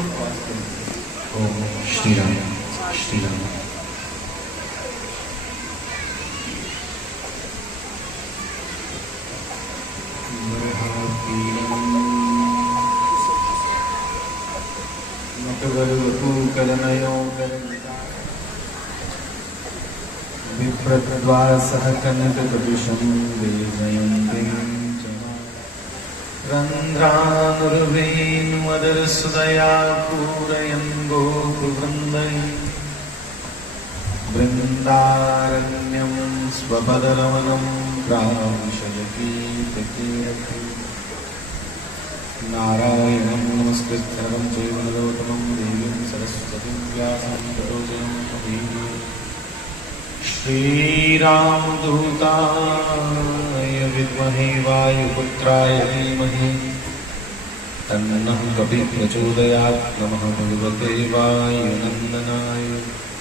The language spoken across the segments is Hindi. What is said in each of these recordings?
ओम श्री राम श्री राम। विप्रद्वासः कनककदुषं वेजयन्तीं रन्ध्रानुर्वेणुमदरसुदया पूरयन् गोपवृन्दै वृन्दारण्यं स्वपदरमणं प्राविशयतीतकीरति नारायणं नमस्कृत्य नरं चैव नरोत्तमं देवीं सरस्वतीं व्यासं ततो जयमुदीरये। श्रीरामदूताय विद्महे वायुपुत्राय धीमहि तन्नः कपिः प्रचोदयात्। नमः भगवते वायुनन्दनाय।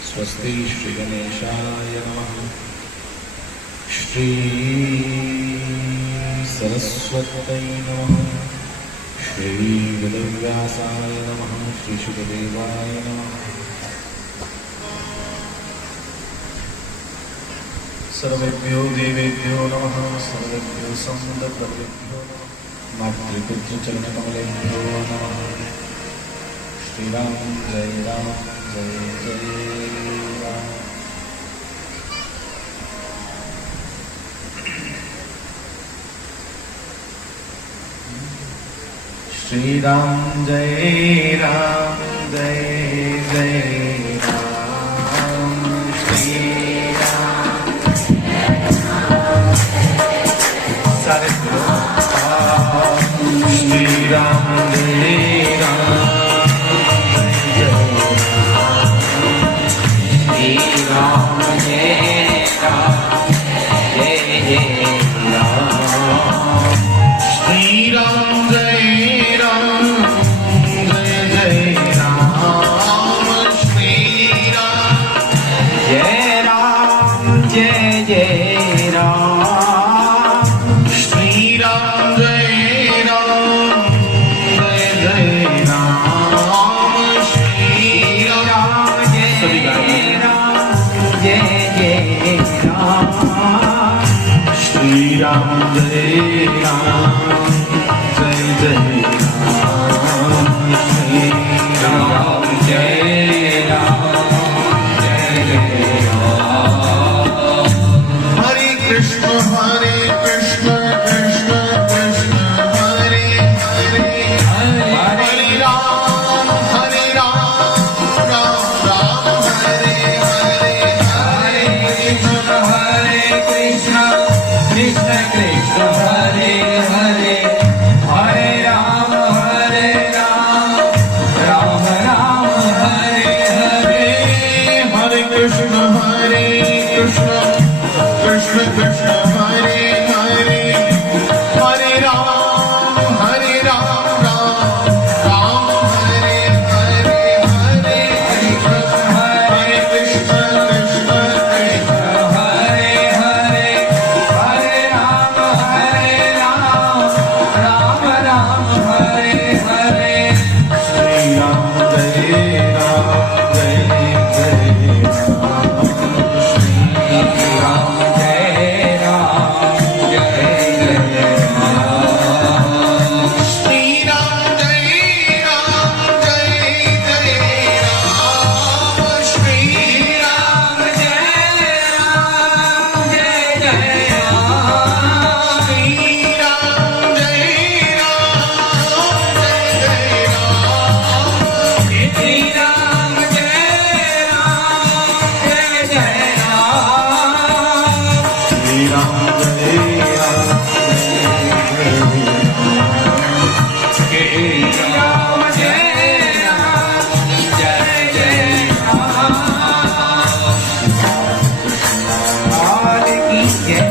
स्वस्ति श्रीगणेशाय नमः। श्री सरस्वत्यै नमः। श्री वेदव्यासाय नमः। श्री शुकदेवाय नमः। सर्वेभ्यो देवेभ्यो नमः। सर्वेभ्यो संतकर्मेभ्यो नमः। मातृपितृचरणकमलेभ्यो नमः। श्रीराम जय राम जय जय राम। श्रीराम जय राम जय जय राम। सारे श्री राम जय राम जय श्री राम जय राम जय जय राम। श्री राम जय राम जय जय राम। श्री राम जय राम जय जय राम। श्री राम जय राम जय जय राम। श्री राम जय राम जय जय राम। हरे कृष्ण कृष्ण कृष्ण हरे हरे हरे राम राम राम हरे हरे हरे कृष्ण कृष्ण कृष्ण हरे हरे हरे राम राम राम हरे हरे। हरे कृष्ण कृष्ण कृष्ण कृष्ण हरे हरे हरे राम राम हरे हरे हरे कृष्ण कृष्ण कृष्ण हरे हरे हरे राम राम हरे हरे। श्री राम जय राम जय जय राम। श्री राम जय राम जय जय राम। श्री राम जय राम जय जय राम। श्री राम जय राम जय जय राम। श्री राम जय राम जय जय राम। श्री राम जय राम जय जय राम। श्री राम जय राम जय जय राम। श्री राम जय राम जय जय राम। की जय।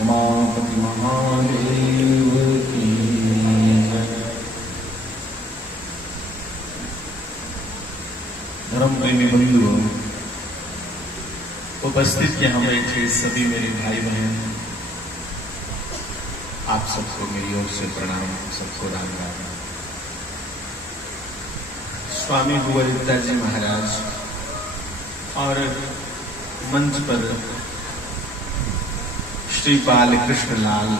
उमापति महादेव की जय। धर्म प्रेमी बंधुओं, उपस्थित यहाँ बैठे सभी मेरे भाई बहन, आप सबको मेरी ओर से प्रणाम, सबको राम राम। स्वामी भुवललिता जी महाराज और मंच पर श्री बाल कृष्णलाल,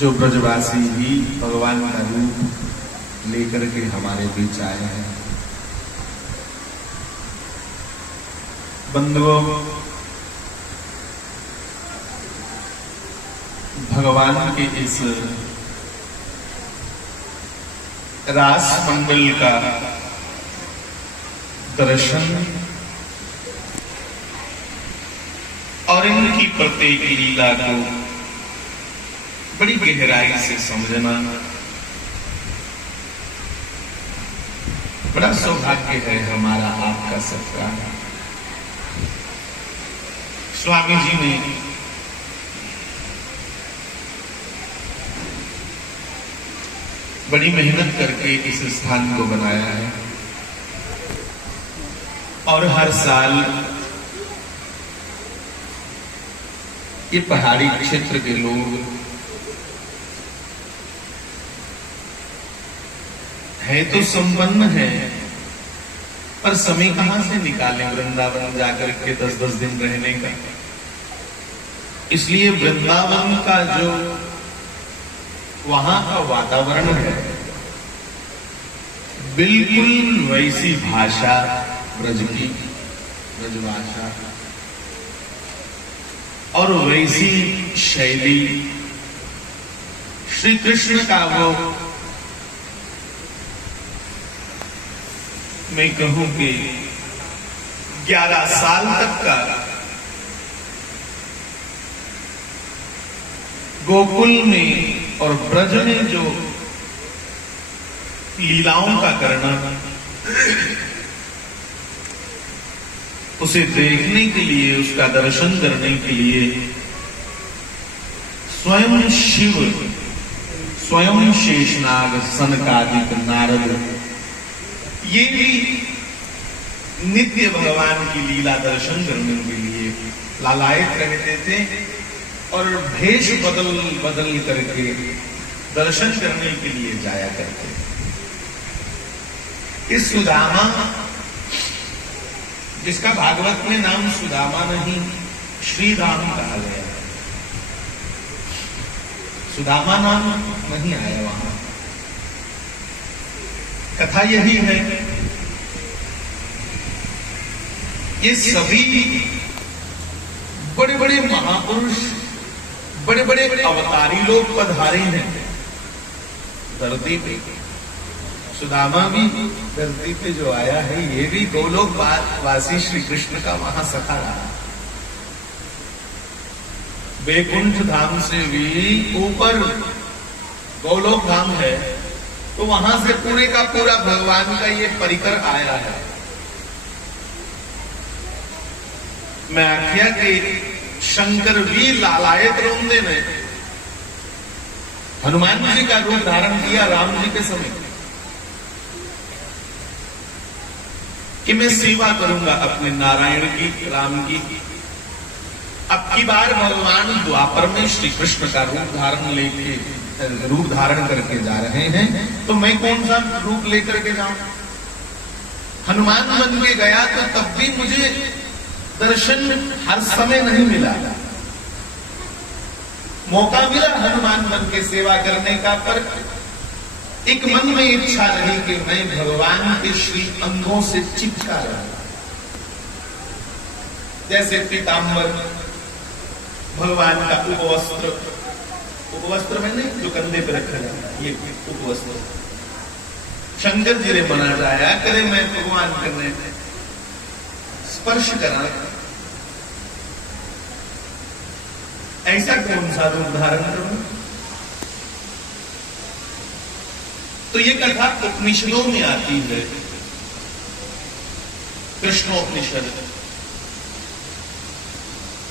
जो ब्रजवासी ही भगवान का रूप लेकर के हमारे बीच आए हैं। बंधुओं, भगवान के इस रास मंगल का दर्शन और इनकी प्रत्येक लीला को बड़ी गहराई से समझना बड़ा सौभाग्य है हमारा, आपका सबका। स्वामी जी ने बड़ी मेहनत करके इस स्थान को बनाया है और हर साल ये पहाड़ी क्षेत्र के लोग है तो संपन्न है, पर समय कहां से निकालें वृंदावन जाकर के 10-10 दिन रहने का। इसलिए वृंदावन का जो वहां का वातावरण है, बिल्कुल वैसी भाषा ब्रज की, ब्रजभाषा, और वैसी शैली श्री कृष्ण का वो, मैं कहूं कि 11 साल तक का गोकुल में और ब्रज में जो लीलाओं का करना, उसे देखने के लिए, उसका दर्शन करने के लिए स्वयं शिव, स्वयं शेषनाग, सनकादिक, नारद, ये भी नित्य भगवान की लीला दर्शन करने के लिए लालायित रहते थे और भेष बदल बदल करके दर्शन करने के लिए जाया करते। इस सुदामा, जिसका भागवत में नाम सुदामा नहीं श्री राम कहा गया, सुदामा नाम नहीं आया वहां। कथा यही है, ये सभी बड़े बड़े महापुरुष, बड़े बड़े अवतारी लोग पधारे हैं धरती पे। सुदामा भी धरती पे जो आया है, ये भी गोलोक वासी श्री कृष्ण का महासखा रहा। बैकुंठ धाम से भी ऊपर गोलोक धाम है, तो वहां से पूरे का पूरा भगवान का ये परिकर आया है। मैं आख्या कि शंकर भी लालायत रोंदे में हनुमान जी का रूप धारण किया राम जी के समय कि मैं सेवा करूंगा अपने नारायण की, राम की। अब की बार भगवान द्वापर में श्री कृष्ण का रूप धारण करके जा रहे हैं, तो मैं कौन सा रूप लेकर के जाऊं? हनुमान बन के गया तो तब भी मुझे दर्शन हर समय नहीं मिला। मौका मिला हनुमान बन के सेवा करने का, पर एक मन में इच्छा रही कि मैं भगवान के श्री अंगों से चिपका रहा। जैसे पीतांबर भगवान का उपवस्त्र, उपवस्त्र में नहीं जो कंधे पे रखा जाता है, ये उपवस्त्र शंकर जी ने मना जाया करे मैं भगवान करने स्पर्श करा, ऐसा कौन सा रूप धारण करूं? तो ये कथा उपनिषदों में आती है, कृष्णोपनिषद,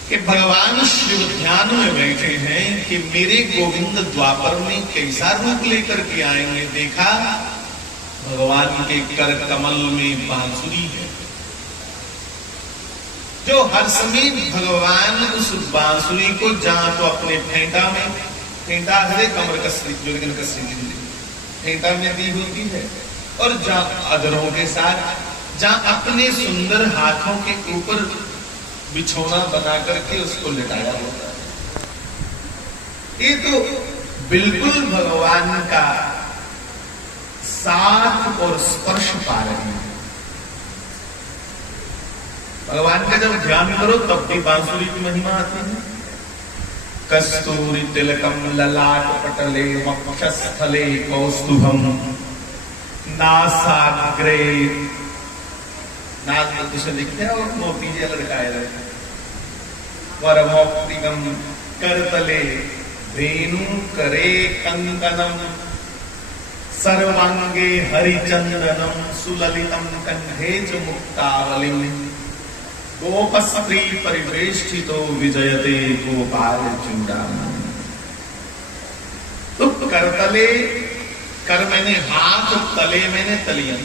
कि भगवान शिव ध्यान में बैठे हैं कि मेरे गोविंद द्वापर में कैसा रूप लेकर के आएंगे। देखा भगवान के कर कमल में बांसुरी है, जो हर समय भगवान उस बांसुरी को जहां तो अपने फेंटा में, फेंटा है कमर कसरी, जो लेकिन कसरी फेंटा में दी होती है, और जहां अधरों के साथ, जहां अपने सुंदर हाथों के ऊपर बिछोना बना करके उसको लिटाया होता है। ये तो बिल्कुल भगवान का साथ और स्पर्श पा रहे हैं। भगवान का जब ध्यान करो तब भी बांसुरी की महिमा आती है। कस्तूरी तिलकम ललाट पटले वक्षस्थले कौस्तुभम नासाग्रे, नाक में तुझे लिखते हैं और मोती जे लटकाए रहे, वरमोक्तिगम करतले वेणु करे कंकनम सर्वांगे हरिचंदनम सुललितम कंठे च मुक्तावलिम गोपस्त्री परिवेष्टितो विजयते गोपाल चूड़ामणि। तो करतले, कर मैंने हाथ, तले मैंने तलियां,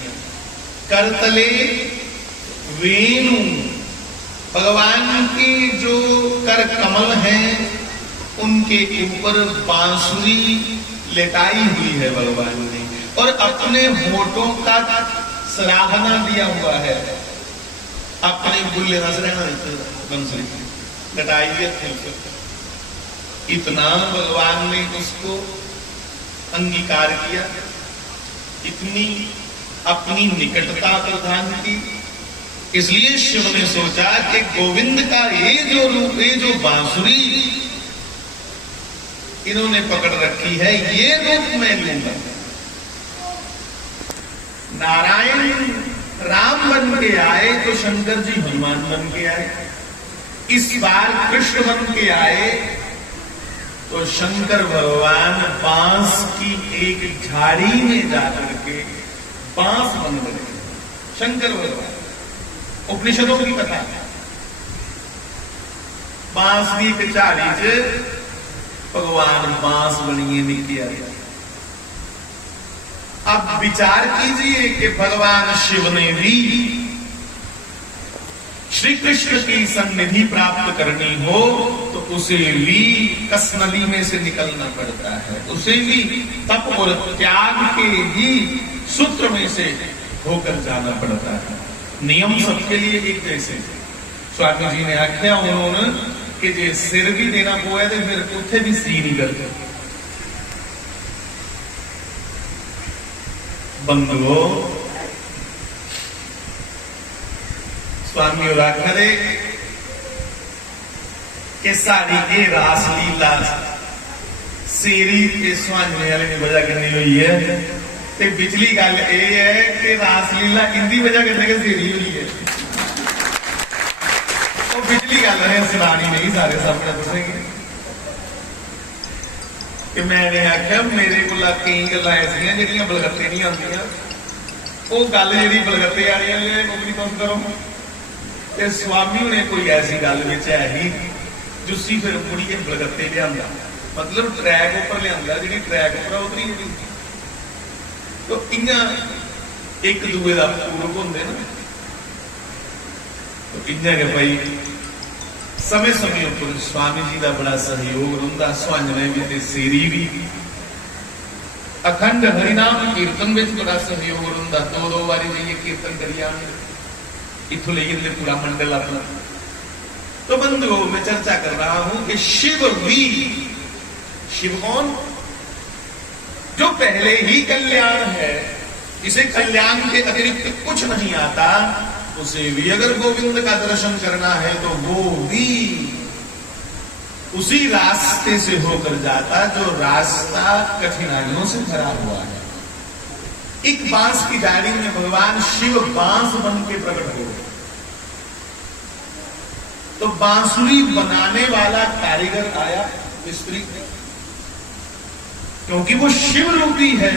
करतले वेणु, भगवान की जो कर कमल हैं उनके ऊपर बांसुरी लेटाई हुई है भगवान ने, और अपने होठों का सराहना दिया हुआ है। अपने बुल्ले हंस रहे बंसुरी लटाई है। इतना भगवान ने उसको अंगीकार किया, इतनी अपनी निकटता प्रदान की। इसलिए शिव ने सोचा कि गोविंद का ये जो रूप, ये जो बांसुरी इन्होंने पकड़ रखी है, ये रूप मैं लूंगा। नारायण राम बन के आए तो शंकर जी हनुमान बन के आए, इस बार कृष्ण बन के आए तो शंकर भगवान बांस की एक झाड़ी में जाकर के बांस बन गए। शंकर भगवान उपनिषदों की कथा है, बांस की एक झाड़ी च भगवान बांस बनिए निकली आया। अब विचार कीजिए कि भगवान शिव ने भी श्री कृष्ण की सन्निधि प्राप्त करनी हो तो उसे भी कसनली में से निकलना पड़ता है, उसे भी तप और त्याग के ही सूत्र में से होकर जाना पड़ता है। नियम सबके लिए एक जैसे। स्वामी जी ने आख्या उन्होंने कि जे सिर भी देना पोए तो फिर उथे भी सी नहीं करते। बंधुओं, स्वामी और आखरे कि साड़ी ये रास लीला सेरी के स्वामी वाले ने वजह करनी हुई है। ते पिछली गल ये है कि रास लीला इंदी वजह करने के सेरी हुई है। वो पिछली गल है सुनानी नहीं सारे सामने दसेंगे कि मैंने आख्या मेरे को कई गल् ऐसिया जो बलगत्ते नहीं आदि, वो गल जी बलगत्ते वाली वो भी तुम करो। ते स्वामी ने कोई ऐसी गल है ही जुस्सी फिर मुड़िए बलगत्ते लिया, मतलब ट्रैक उपर लिया जी ट्रैक उपर उतरी जी। तो इं एक दूए का पूर्व होंगे ना, तो इं के भाई समय समय पर स्वामी जी का बड़ा सहयोग रहा। स्वांजने भी ते सेरी भी अखंड हरिनाम कीर्तन में बड़ा सहयोग रहा। दो बारी जाइए कीर्तन करिए इतों लेके पूरा मंडल अपना। तो बंधुओं, मैं चर्चा कर रहा हूं कि शिव भी, शिव कौन? जो पहले ही कल्याण है, इसे कल्याण के अतिरिक्त कुछ नहीं आता। उसे भी अगर गोविंद का दर्शन करना है तो वो भी उसी रास्ते से होकर जाता जो रास्ता कठिनाइयों से भरा हुआ है। एक बांस की झाड़ी में भगवान शिव बांस बन के प्रकट हो, तो बांसुरी बनाने वाला कारीगर आया, मिस्त्री, क्योंकि वो शिव रूपी है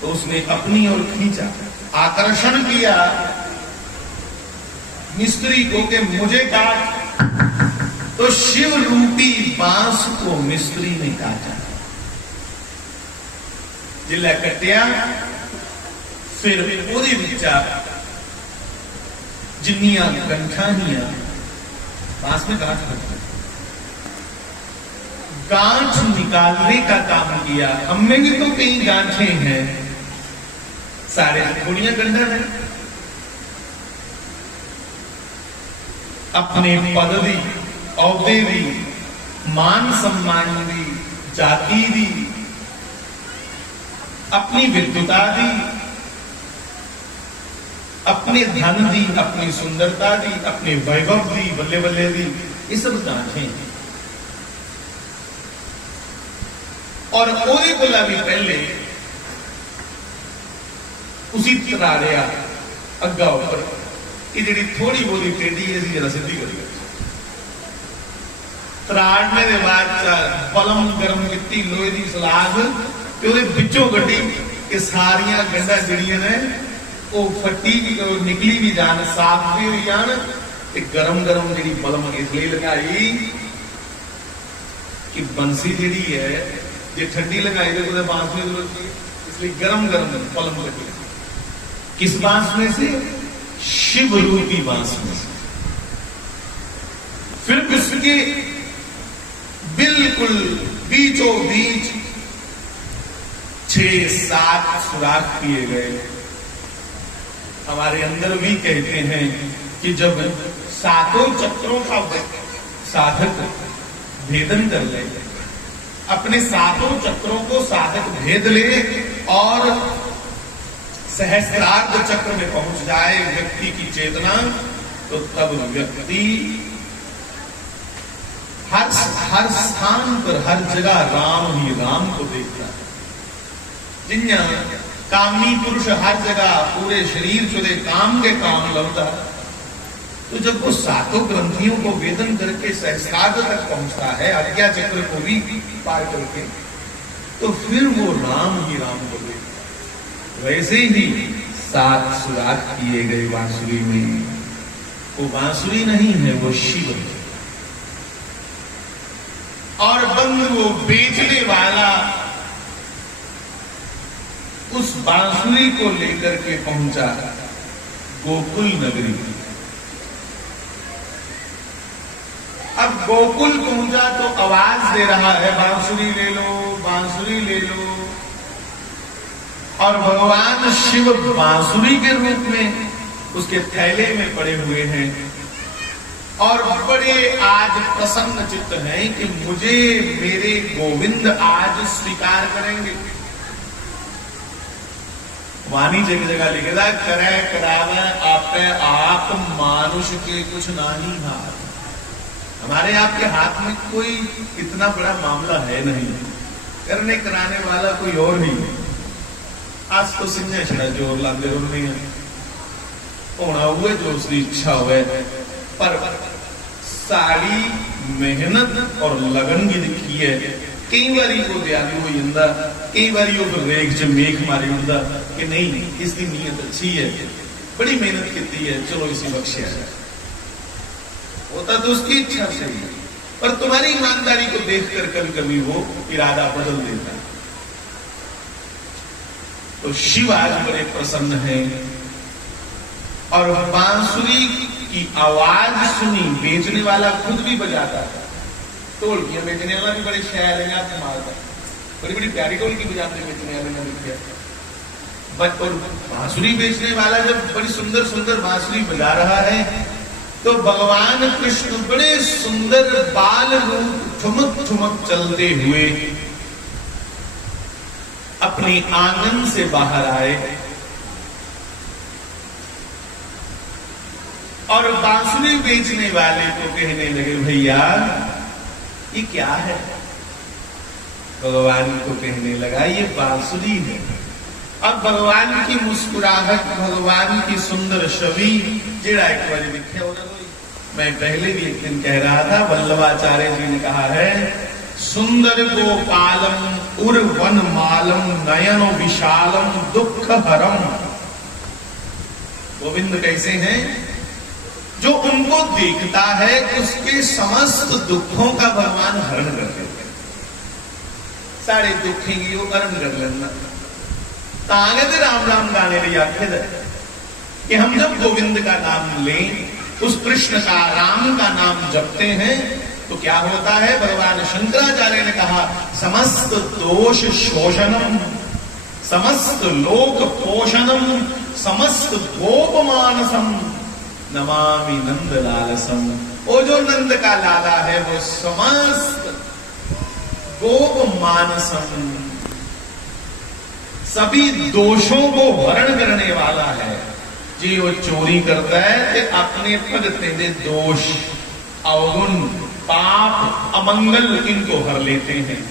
तो उसने अपनी ओर खींचा, आकर्षण किया मिस्त्री को कि मुझे काट। तो शिव रूपी बांस को मिस्त्री ने काटा, जिला कटिया फिर पूरी विचा जिन्नियां गंठानियां बांस में गांठ लगती, गांठ निकालने का काम किया। हमने भी तो कई गांठें हैं, सारे थोड़ियां गंढा है अपने पद दी औहदे दी मान सम्मान दी जाति दी अपनी विद्वता दी अपने धन दी अपनी सुंदरता दी अपने वैभव दी बल्ले बल्ले दी ये सब जांचें और ओदे कोला भी पहले उसी तराड़िया अग्गा उपर ये जी थोड़ी बोली टेढ़ी है जरा सीधी करिए तराड़ने के बाद पलम गरम की लोहे की सलाग पिछों गड्डी ये सारिया गंढा जड़ियां ने वो फटी भी निकली भी जान साफ भी हो जान गरम गरम जी पलम इसलिए लगाई कि बंसी जी है जो ठंडी लगाई तो बांस में जरूरत है इसलिए गरम गरम पलम लगी किस बांस में से शिव रूपी बांस में से फिर उसके बिल्कुल बीचों बीच 6-7 सुराख किए गए हमारे अंदर भी कहते हैं कि जब सातों चक्रों का साधक भेदन कर ले अपने सातों चक्रों को साधक भेद ले और सहस्त्रार्ध चक्र में पहुंच जाए व्यक्ति की चेतना तो तब व्यक्ति हर स्थान पर हर जगह राम ही राम को देखता है जिन्या कामी पुरुष हर जगह पूरे शरीर चुदे काम के काम लौटा तो जब वो सातों ग्रंथियों को वेदन करके सहस्त्रार्ध तक पहुंचता है आज्ञा चक्र को भी पार करके तो फिर वो राम ही राम को देखता वैसे ही 7 सुराख किए गए बांसुरी में वो बांसुरी नहीं है वो शिव है और बंद वो बेचने वाला उस बांसुरी को लेकर के पहुंचा गोकुल नगरी अब गोकुल पहुंचा तो आवाज दे रहा है बांसुरी ले लो बांसुरी ले लो और भगवान शिव बांसुरी के रूप में उसके थैले में पड़े हुए हैं और बड़े आज प्रसन्न चित्त हैं कि मुझे मेरे गोविंद आज स्वीकार करेंगे वाणी जगह जगह लिखेगा करे करावे आपे आप मानुष के कुछ नाही हाथ हमारे आपके हाथ में कोई इतना बड़ा मामला है नहीं करने कराने वाला कोई और नहीं आज तो सिंह छड़ा जोर लाते रोल नहीं है होना हुए जो उसकी इच्छा हुए पर सारी मेहनत और लगन भी दिखी है कई बारी वो दयालु हो जाता कई बारी वो रेख च मेख मारी होता कि नहीं इसकी नीयत अच्छी है बड़ी मेहनत की है चलो इसी बख्शिया है होता तो उसकी इच्छा से ही पर तुम्हारी ईमानदारी को देखकर कभी कभी वो इरादा बदल देता है तो शिव आज बड़े प्रसन्न हैं और बांसुरी की आवाज सुनी बेचने वाला खुद भी बजाता है ढोलकियां बेचने वाला भी बड़े शायर है आपको मारता बड़ी बड़ी प्यारी ढोलकी बजाते बेचने वाले ने देखा बट और बांसुरी बेचने वाला जब बड़ी सुंदर सुंदर बांसुरी बजा रहा है तो भगवान कृष्ण बड़े सुंदर बाल रूप ठुमक ठुमक चलते हुए अपने आंगन से बाहर आए और बांसुरी बेचने वाले को कहने लगे भैया ये क्या है भगवान को कहने लगा ये बांसुरी है अब भगवान की मुस्कुराहट भगवान की सुंदर छवि जेड़ा एक बार दिखे होगा मैं पहले भी एक दिन कह रहा था वल्लभाचार्य जी ने कहा है सुंदर गोपालम उर्वन मालम नयन विशालम दुख हरम गोविंद कैसे हैं जो उनको देखता है उसके समस्त दुखों का भगवान हरण कर देते हैं सारे दुखेंगे वो हरण कर लेना ताने तो राम राम गाने लिए आखे कि हम जब गोविंद का नाम लें उस कृष्ण का राम का नाम जपते हैं तो क्या होता है भगवान शंकराचार्य ने कहा समस्त दोष शोषणम समस्त लोक पोषणम समस्त गोप मानसम नमामि नंद लालसम। वो जो नंद का लाला है वो समस्त गोप मानसम सभी दोषों को हरण करने वाला है। जी वो चोरी करता है तो अपने भगते दे दोष अवगुण पाप अमंगल इनको हर लेते हैं।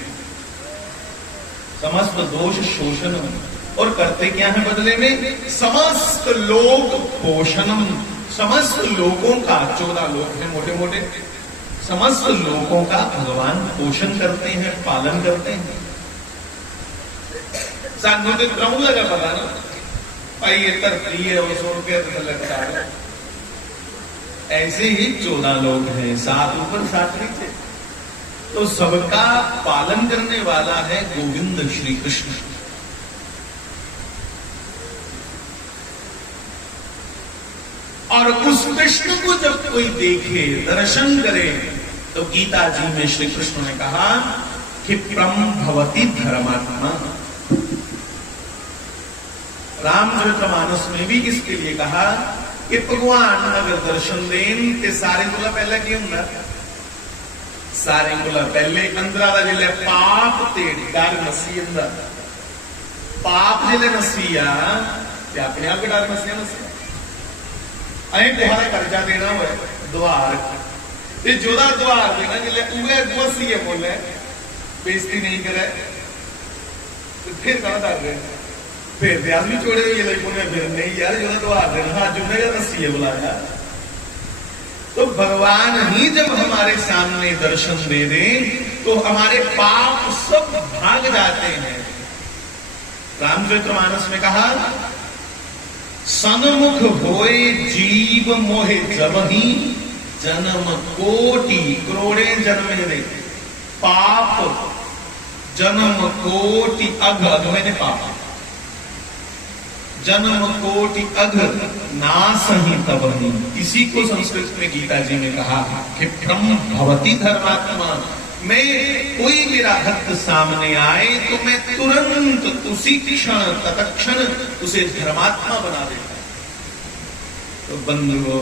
समस्त दोष शोषण और करते क्या है बदले में? समस्त लोक पोषणम समस्त लोगों का 14 लोक है मोटे मोटे, समस्त लोगों का भगवान पोषण करते हैं पालन करते हैं। सानू तो क्रम लगा पता ना भाई ये धरती है वो 100 रुपया लगता है। ऐसे ही 14 लोग हैं, 7 ऊपर 7 नीचे, तो सबका पालन करने वाला है गोविंद श्री कृष्ण। और उस कृष्ण को जब कोई देखे दर्शन करे तो गीता जी में श्री कृष्ण ने कहा कि प्रम भवति धर्मात्मा। रामचरितमानस में भी इसके लिए कहा कि भगवान अगर दर्शन दें तो सारे को पहले की होंगे, सारे को पहले अंदर का जिले पाप ते डर नसी अंदर पाप जिले नसीया ते अपने आप के डर नसिया नसिया अं तुम्हारा कर्जा देना हो द्वार जोदा द्वार देना जिले उगे गुसी है बोले बेइज्जती नहीं करे तो फिर कहा डर रहे फिर ब्याज भी छोड़े हुए फिर नहीं यार जोदा द्वार देना हाँ जुड़ेगा नसी है बुलाया। तो भगवान ही जब हमारे सामने दर्शन दे दें तो हमारे पाप सब भाग जाते हैं। रामचरितमानस में कहा सन्मुख होए जीव मोहे जबहि जन्म कोटि करोड़े जन्म दे पाप जन्म कोटि अघ मैंने पाप जन्म कोटि अघ नास ही तबहि। इसी को संस्कृत में गीता जी ने कहा कि ब्रह्म भवति धर्मात्मा। मैं कोई मेरा भक्त सामने आए तो मैं तुरंत उसी क्षण तत्क्षण उसे धर्मात्मा बना देता। तो बंधुओं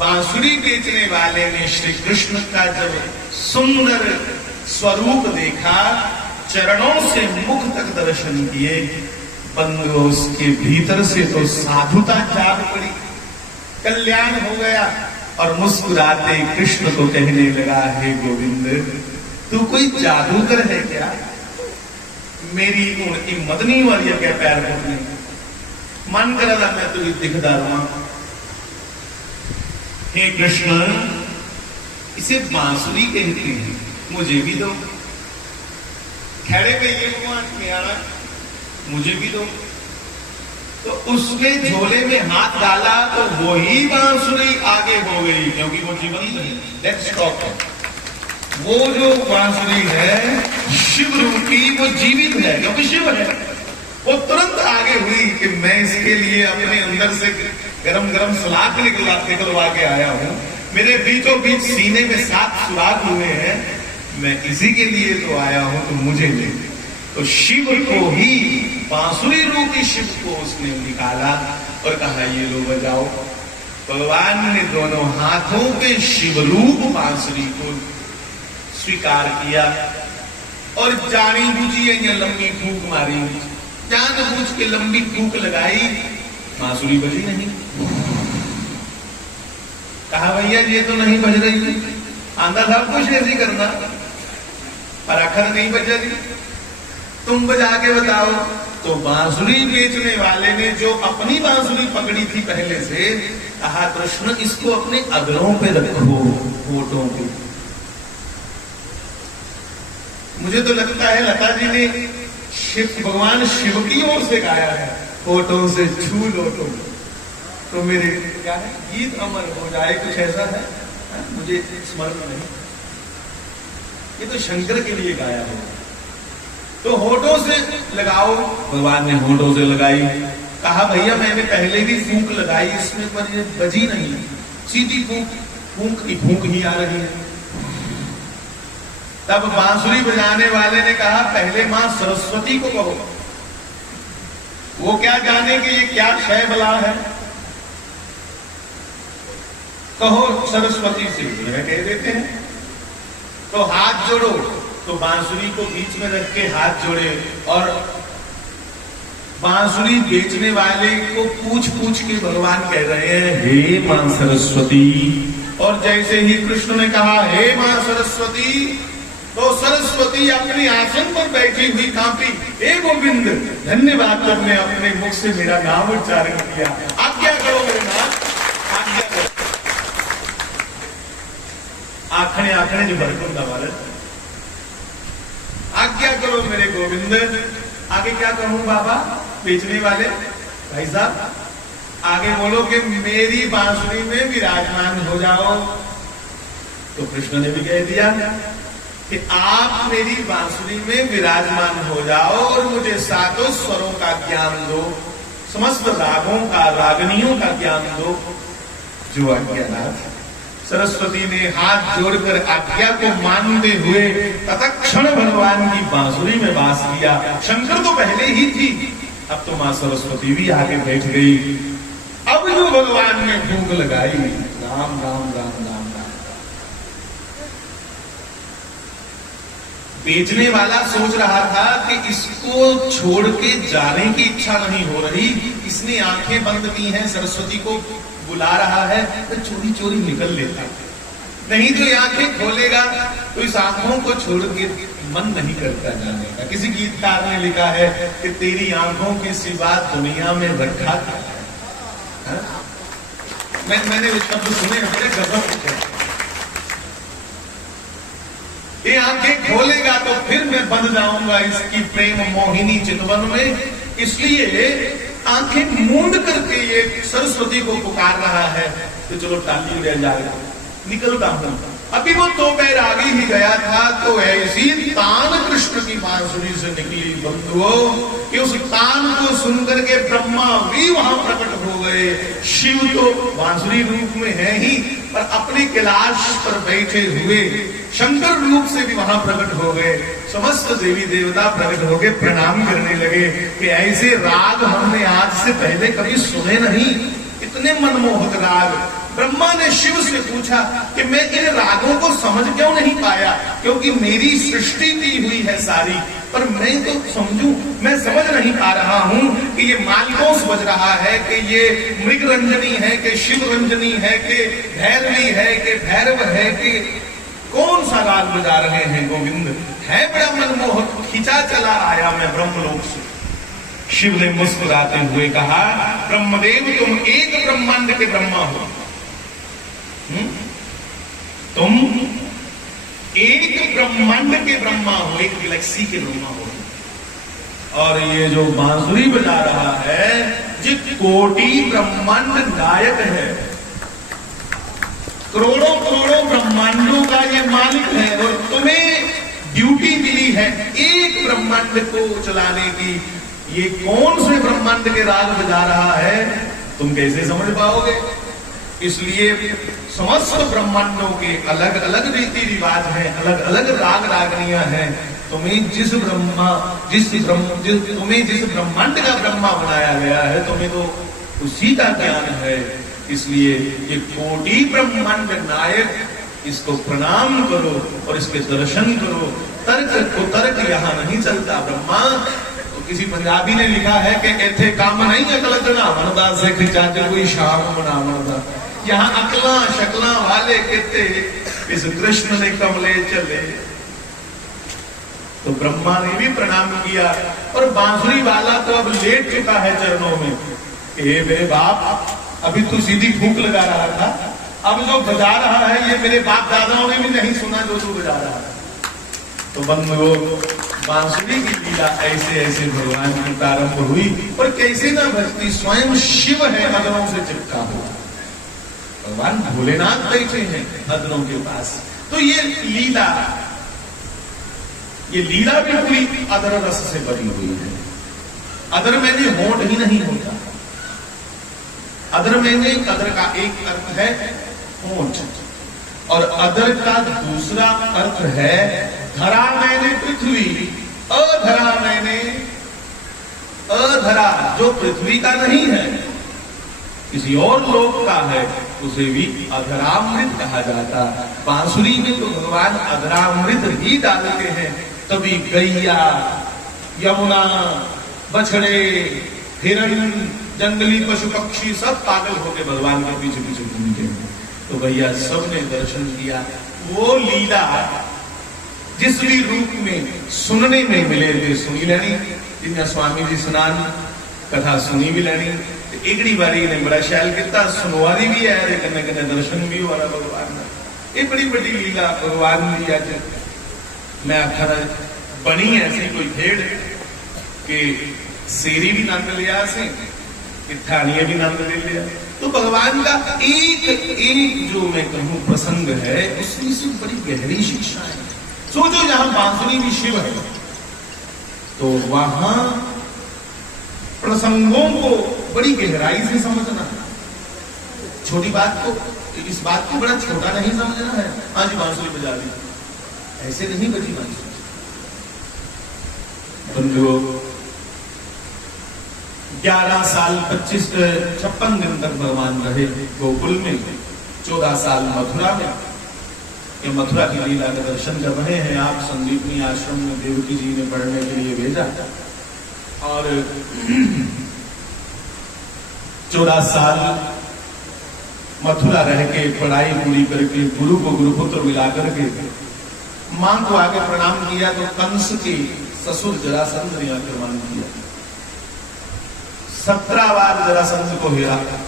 बांसुरी बेचने वाले ने श्री कृष्ण का जब सुंदर स्वरूप देखा चरणों से मुख तक दर्शन किए बंधुओं उसके भीतर से तो साधुता जाग पड़ी, कल्याण हो गया और मुस्कुराते कृष्ण को कहने लगा हे गोविंद तू कोई जादूगर है क्या? मेरी उनकी मदनी वाली क्या पैर पड़ने मन करा था मैं तुझे दिखदा रहा। हे कृष्ण इसे बांसुरी कहते हैं, मुझे भी दो। खड़े पे ये भगवान में आना मुझे भी दो। तो उसने झोले में हाथ डाला तो वो ही बांसुरी आगे हो गई क्योंकि वो जीवंत है। Let's talk. वो जो बांसुरी है शिव रूपी वो जीवित है क्योंकि शिव है। वो तुरंत आगे हुई कि मैं इसके लिए अपने अंदर से गरम गरम सलाख निकलवा के आया हूं। मेरे बीचों बीच सीने में 7 सुराख हुए हैं, मैं इसी के लिए तो आया हूं तो मुझे ले। तो शिव को ही बांसुरी रूपी शिव को उसने निकाला और कहा ये लो बजाओ। भगवान ने दोनों हाथों पे शिव रूप बांसुरी को स्वीकार किया और जानी बूझी या लंबी फूंक मारी, जान बूझ के लंबी फूंक लगाई, बांसुरी बजी नहीं। कहा भैया ये तो नहीं बज रही, आंधा था कुछ ऐसी करना पर अखर नहीं बज रही, तुम बजा के बताओ। तो बांसुरी बेचने वाले ने जो अपनी बांसुरी पकड़ी थी पहले से कहा कृष्ण इसको अपने अगरों पे रखो, होठों पे। मुझे तो लगता है लता जी ने शिव भगवान शिव की ओर से गाया है, होठों से छू लो तो मेरे क्या है गीत अमर हो जाए, कुछ ऐसा है मुझे स्मरण नहीं। ये तो शंकर के लिए गाया है। तो होठों से लगाओ, भगवान ने होठों से लगाई। कहा भैया मैंने पहले भी फूंक लगाई इसमें पर ये बजी नहीं, सीधी फूंक की फूंक ही आ रही है। तब बांसुरी बजाने वाले ने कहा पहले मां सरस्वती को कहो। वो क्या जाने कि ये क्या क्षय बला है। कहो सरस्वती से, यह कह देते हैं। तो हाथ जोड़ो, तो बांसुरी को बीच में रख के हाथ जोड़े और बांसुरी बेचने वाले को पूछ पूछ के भगवान कह रहे हैं, हे मां सरस्वती। और जैसे ही कृष्ण ने कहा हे मां सरस्वती, तो सरस्वती अपने आसन पर बैठी हुई कांपी। हे गोविंद, धन्यवाद, तुमने अपने मुख से मेरा नाम उच्चारण किया। आज्ञा करो मेरे नाम, आज्ञा करो। आखने आखने जो भरकुंड वाले, आज्ञा करो मेरे गोविंद। आगे क्या कहूं बाबा? बेचने वाले भाई साहब आगे बोलो कि मेरी बांसुरी में विराजमान हो जाओ। तो कृष्ण ने भी कह दिया कि आप मेरी बांसुरी में विराजमान हो जाओ और मुझे सातों स्वरों का ज्ञान दो, समस्त रागों का, रागनियों का ज्ञान दो। जो आज्ञानाथ। सरस्वती ने हाथ जोड़कर आज्ञा को मानते हुए तत्क्षण भगवान की बांसुरी में वास किया। शंकर तो पहले ही थी, अब तो मां सरस्वती भी आगे बैठ गई। अब जो भगवान ने भूख लगाई, राम राम राम राम राम। बेचने वाला सोच रहा था कि इसको छोड़ के जाने की इच्छा नहीं हो रही, इसने आंखें बंद की हैं, सरस्वती को बुला रहा है, तो चोरी चोरी निकल लेता, नहीं तो ये आंखें खोलेगा तो इस आंखों को छोड़ के मन नहीं करता जाने का। किसी गीतकार ने लिखा है कि तेरी आंखों की सिवा दुनिया में रखा था। मैंने वो शब्द सुने, बड़े गजब है। ये आंखें खोलेगा तो फिर मैं बंध जाऊंगा इसकी प्रेम मोहिनी चितवन में, इसलिए आंखें मूंद करके ये सरस्वती को पुकार रहा है। तो चलो टाली ले जाएगा, निकलता हूं। अभी वो तो पैर आगे ही गया था तो ऐसी तान कृष्ण की बांसुरी से निकली बंधुओं कि उस तान को सुनकर के ब्रह्मा भी वहां प्रकट हो गए। शिव तो बांसुरी रूप में है ही, पर अपने कैलाश पर बैठे हुए शंकर रूप से भी वहां प्रकट हो गए। समस्त देवी देवता प्रकट हो गए, प्रणाम करने लगे कि ऐसे राग हमने आज से पहले कभी सुने नहीं, इतने मनमोहक राग। ब्रह्मा ने शिव से पूछा कि मैं इन रागों को समझ क्यों नहीं पाया, क्योंकि मेरी सृष्टि की हुई है सारी, पर मैं तो समझूं, मैं समझ नहीं पा रहा हूं कि ये मालकोस बज रहा है, कि ये मृग रंजनी है, कि शिव रंजनी है, कि भैरवी है, कि भैरव है, कि कौन सा राग बजा रहे हैं गोविंद। है बड़ा मनमोहक, खिंचा चला आया मैं ब्रह्मलोक से। शिव ने मुस्कुराते हुए कहा, ब्रह्मदेव तुम एक ब्रह्मांड के ब्रह्मा हो, तुम एक ब्रह्मांड के ब्रह्मा हो, एक गैलेक्सी के ब्रह्मा हो। और ये जो बांसुरी बजा रहा है, जो कोटि ब्रह्मांड नायक है, करोड़ों करोड़ों ब्रह्मांडों का ये मालिक है, और तुम्हें ड्यूटी मिली है एक ब्रह्मांड को चलाने की। ये कौन से ब्रह्मांड के राग बजा रहा है, तुम कैसे समझ पाओगे? इसलिए समस्त ब्रह्मांडों के अलग अलग रीति रिवाज हैं, अलग अलग राग रागनियां हैं। तुम्हें जिस ब्रह्मांड का ब्रह्मा बनाया गया है, तुम्हें तो उसी का ज्ञान है। इसलिए ये कोटि ब्रह्मांड नायक, इसको प्रणाम करो और इसके दर्शन करो। तर्क यहाँ नहीं चलता ब्रह्मा। तो किसी पंजाबी ने लिखा है कि ऐथे काम नहीं अकलतना मनदा से खिंचा कोई शाम मना मनदा। यहाँ अकला शकला वाले कहते इस कृष्ण ने कमले चले। तो ब्रह्मा ने भी प्रणाम किया, और बांसुरी वाला तो अब लेट चुका है चरणों में। ए मेरे बाप, अभी तू सीधी फूंक लगा रहा था, अब जो बजा रहा है ये मेरे बाप दादाओं ने भी नहीं सुना जो तू बजा रहा है। तो बंधुओं, बांसुरी की लीला ऐसे ऐसे भगवान की प्रारंभ हुई, और कैसे ना भक्ति स्वयं शिव है अदनों से चिपका हुआ। भगवान भोलेनाथ बैठे हैं अदनों के पास। तो ये लीला भी पूरी अदर रस से बनी हुई है। अदर मैंने होंठ ही नहीं होता। अदर का एक अर्थ है होंठ, और अदर का दूसरा अर्थ है धरा मैंने पृथ्वी, अधरा मैंने अधरा जो पृथ्वी का नहीं है, किसी और लोक का है, उसे भी अधरामृत कहा जाता। बांसुरी में तो भगवान अधरामृत ही डालते हैं, तभी गैया, यमुना, बछड़े, हिरण, जंगली पशु पक्षी सब पागल होकर भगवान के पीछे पीछे घूमते हैं। तो भैया सबने दर्शन किया। वो लीला जिस भी रूप में सुनने में मिले थे सुनी लेनी, जिन्हें स्वामी जी स्नान कथा सुनी भी लेनी, एकड़ी बारी ने बड़ा शैल किता सुनवानी भी है, कन्ने कन्ने दर्शन भी हो रहा भगवान का। ये बड़ी बड़ी लीला भगवान की। आज मैं आखा बनी ऐसी कोई खेड़ कि शेरी भी नंद लिया से, थानिया भी नंद ले लिया। तो भगवान का एक एक जो मैं कहूं प्रसंग है, उसमें से बड़ी गहरी शिक्षा है। सोचो जहां बांसुरी भी शिव है, तो वहां प्रसंगों को बड़ी गहराई से समझना, छोटी बात को, इस बात को बड़ा छोटा नहीं समझना है। आज बांसुरी बजा दी, ऐसे नहीं बजी बांसुरी। बंधुओं, 11 साल 56 दिन तक भगवान रहे गोकुल में, 14 साल मथुरा में। ये मथुरा की लीला का दर्शन कर रहे हैं आप। संदीपनी आश्रम में देवकी जी ने पढ़ने के लिए भेजा, और 14 साल मथुरा रह के पढ़ाई पूरी करके गुरु को गुरुपुत्र मिला करके मां को आगे प्रणाम किया, तो कंस के ससुर जरासंध ने आक्रमण किया। 17 बार जरासंध को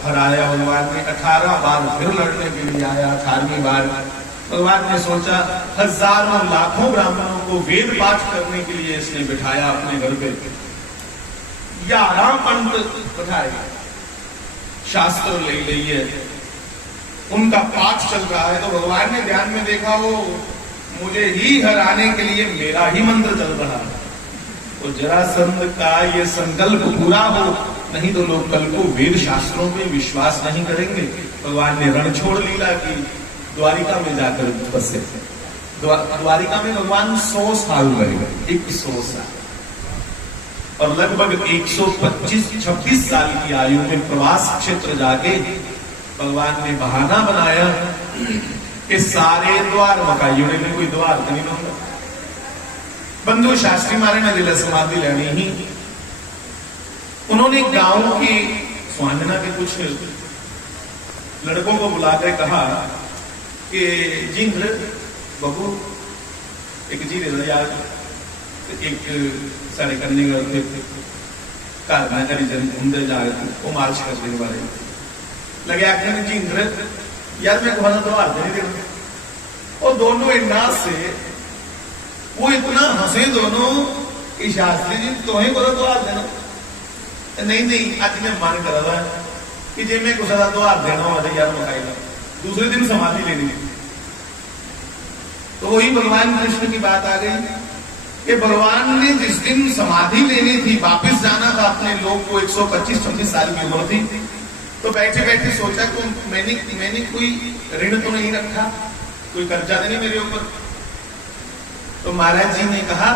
हराया भगवान ने। 18 बार फिर लड़ने के लिए आया। 18वीं बार भगवान ने सोचा, हजारों लाखों ब्राह्मणों को वेद पाठ करने के लिए इसने बिठाया अपने घर पे। 11 पंडित बिठाए, शास्त्र ले लिए, उनका पाठ चल रहा है। तो भगवान ने ध्यान में देखा, वो मुझे ही हराने के लिए मेरा ही मंत्र चल रहा है। तो जरासंध का ये संकल्प पूरा हो, नहीं तो लोग कल को वेद शास्त्रों में विश्वास नहीं करेंगे। भगवान ने रण छोड़ लीला की, द्वारिका में जाकर बसे। द्वारिका में भगवान 100 साल रहे, 100 साल, और लगभग 125-26 साल की आयु में प्रवास क्षेत्र जाके भगवान ने बहाना बनाया कि सारे द्वार मकाइयों ने कोई द्वार तो नहीं होगा। बंधु शास्त्री मारे में दिल समाधि लेनी ही। उन्होंने गांव के स्वांजना के कुछ लड़कों को बुलाकर कहा कि जिंद्र बबू एक जी दे यार, एक सारे करने गए थे घर में हरिजन घूमते जा रहे थे, वो मार्च करने के बारे में लगे आखिर जी इंद्र यार मैं तुम्हारा द्वार दे नहीं देना। और दोनों इन्ना से वो इतना हंसे दोनों कि शास्त्री जी तुम्हें बोला द्वार देना। नहीं नहीं, आज मैं मन कर रहा है कि जे मैं कुछ द्वार देना हो यार मकाएगा, दूसरे दिन समाधि लेनी थी। तो वही भगवान कृष्ण की बात आ गई कि भगवान ने जिस दिन समाधि लेनी थी, वापस जाना था अपने लोग को, 125-26 साल की उम्र थी। तो बैठे बैठे सोचा कि मैंने कोई ऋण तो नहीं रखा, कोई कर्जा नहीं मेरे ऊपर। तो महाराज जी ने कहा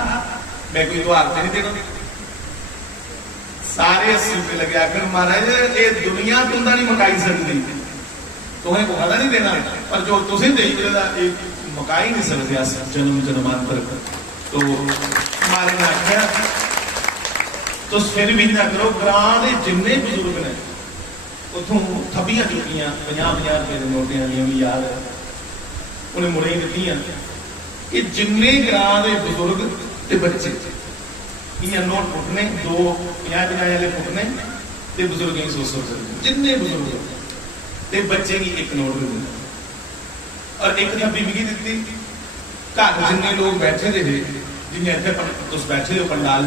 मैं कोई द्वार नहीं देना। सारे 80 रुपये लगे। आखिर महाराज ये दुनिया तुंदा नहीं मकाई सकती, तुम्हें को नहीं देना, पर जो तुझे दे मका ही नहीं सकते जन्म जन्मांतर। तो हमारे ने आख्या तो फिर भी ना करो, ग्रां के जिन्ने बुजुर्ग ने उतों थबियां चुकियां 50-50 रुपए की नोटियां भी याद है, उन्हें मुड़े दित्तियां कि जिन्ने ग्रां के बुजुर्ग ते बच्चे इयां नोट फुटने, 2-50 वाले फुटने ते बुजुर्ग 100 जिन्ने बुजुर्ग ते बच्चे की एक नोट दे और एक थब्बी भी दी। घर जिन्ने लोग बैठे थे, जिन्हें इतने तुस बैठे हो पंडाल,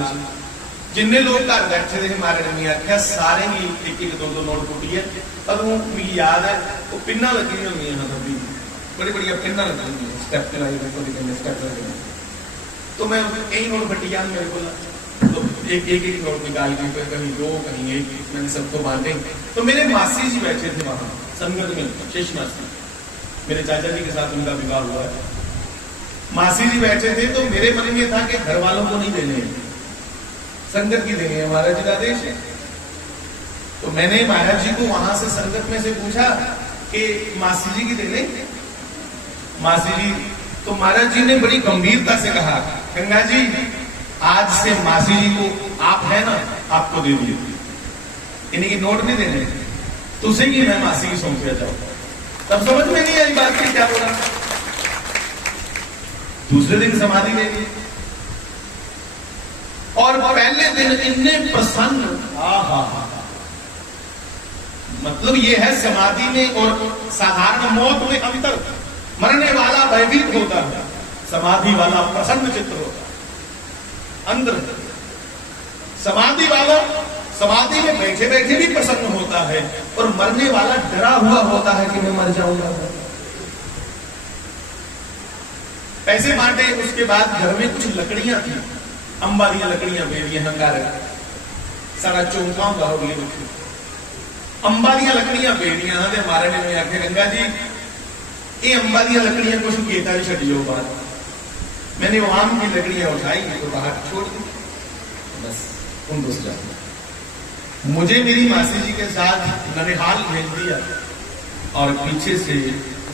जिन्ने लोग घर बैठे थे मारे ने आख्या सारे ही एक 2-2 नोट फुटी है। पर वो मुझे याद है वो पिन्ना लगी हुई है, थब्बी बड़ी बढ़िया पिन्ना लगी हुई है, स्टेप स्टेप लगे। तो मैं यही नोट फटी याद मेरे को, तो एक नोट निकाल के कहीं 2 कहीं 1 मैंने सबको बांटे। तो मेरे मासी जी बैठे थे वहां संगत में, शेष मासी, मेरे चाचा जी के साथ उनका विवाह हुआ है। मासी जी बैठे थे, तो मेरे मन में था कि घर वालों को नहीं देने, संगत की देनी है, महाराज जी का आदेश है। तो मैंने महाराज जी को वहां से संगत में से पूछा कि मासी जी की देने, मासी जी, तो महाराज जी ने बड़ी गंभीरता से कहा, गंगा जी आज से मासी जी को आप है ना, आपको दे दिए, इन्हीं की नोट नहीं देने, तुझे की मैं मासी की सौंपया जाऊं। तब समझ में नहीं आई बात की क्या बोला। दूसरे दिन समाधि ले ली और पहले दिन इतने प्रसन्न, मतलब ये है समाधि में और साधारण मौत में अंतर। मरने वाला भयभीत होता है, समाधि वाला प्रसन्न चित्त होता है। अंदर समाधि वाला समाधि में बैठे बैठे भी प्रसन्न होता है और मरने वाला डरा हुआ होता है कि मैं मर जाऊंगा। पैसे बांटे, उसके बाद घर में कुछ लकड़ियां थी, अंबालियां लकड़ियां बेरियां हंगारे सारा चौंका गाओगे, अंबालियां लकड़ियां बेरियां दे मारे ने आखे गंगा जी ये अंबालियां लकड़ियां कुछ गेता नहीं छड़ियो बात। मैंने वो आम की लकड़ियां उठाई तो बाहर छोड़ दी, बस उन दूसरा मुझे मेरी मासी जी के साथ ननिहाल भेज दिया और पीछे से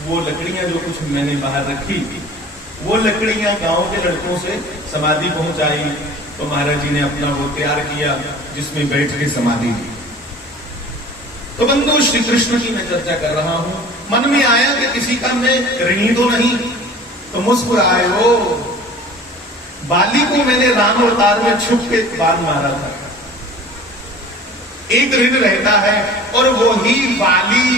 वो लकड़ियां जो कुछ मैंने बाहर रखी, वो लकड़ियां गांव के लड़कों से समाधि पहुंचाई। तो महाराज जी ने अपना वो तैयार किया जिसमें बैठ के समाधि ली। तो बंधु श्री कृष्ण की मैं चर्चा कर रहा हूं, मन में आया कि किसी का मैं ऋणी तो नहीं, तो मुस्कुराए हो। बाली को मैंने राम अवतार में छुप के बाण मारा था, एक ऋण रहता है और वो ही बाली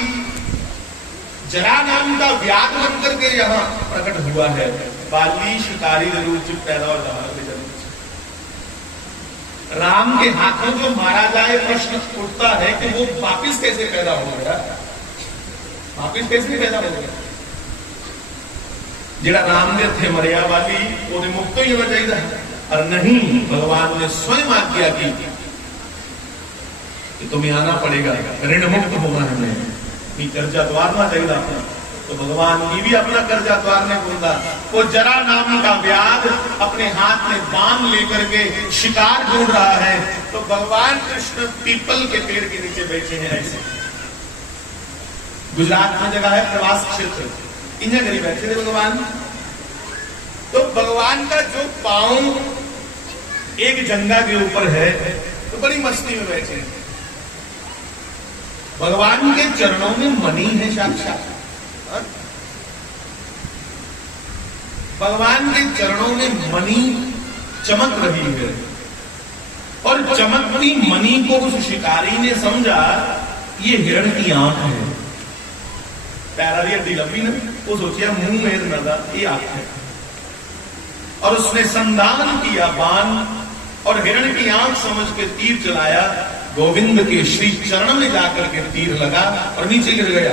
जरा नाम का व्याध बन करके यहां प्रकट हुआ है। बाली शिकारी जरूर चुप पैदा और राम के हाथों जो मारा जाए, प्रश्न उठता है कि वो वापिस कैसे पैदा हो गया, वापिस कैसे पैदा हो गया। जेड़ा राम ने थे मरिया वाली वो मुक्त ही होना चाहिए, और नहीं, भगवान ने स्वयं आज्ञा की कि तुम्हें आना पड़ेगा, ऋण मुक्त होना है, नहीं कर्जा द्वारना चाहिए अपना। तो भगवान की भी अपना कर्जा द्वारने बोलता। वो जरा नाम का व्याध अपने हाथ में बाण लेकर के शिकार ढूंढ रहा है, तो भगवान कृष्ण पीपल के पेड़ के नीचे बैठे हैं। ऐसे गुजरात में जगह है प्रवास क्षेत्र, इन्हें गरीब बैठे थे भगवान। तो भगवान का जो पांव एक जंगा के ऊपर है, तो बड़ी मस्ती में बैठे हैं। भगवान के चरणों में मणि है साक्षात, भगवान के चरणों में मणि चमक रही है, और चमकती मणि को उस शिकारी ने समझा ये हिरण की आंख है। पैरा दी हड्डी लंबी ना, वो सोचिया मुंह में नजर ये आंख है, और उसने संधान किया बाण और हिरण की आंख समझ के तीर चलाया। गोविंद के श्री चरण में जाकर के तीर लगा और नीचे गिर गया।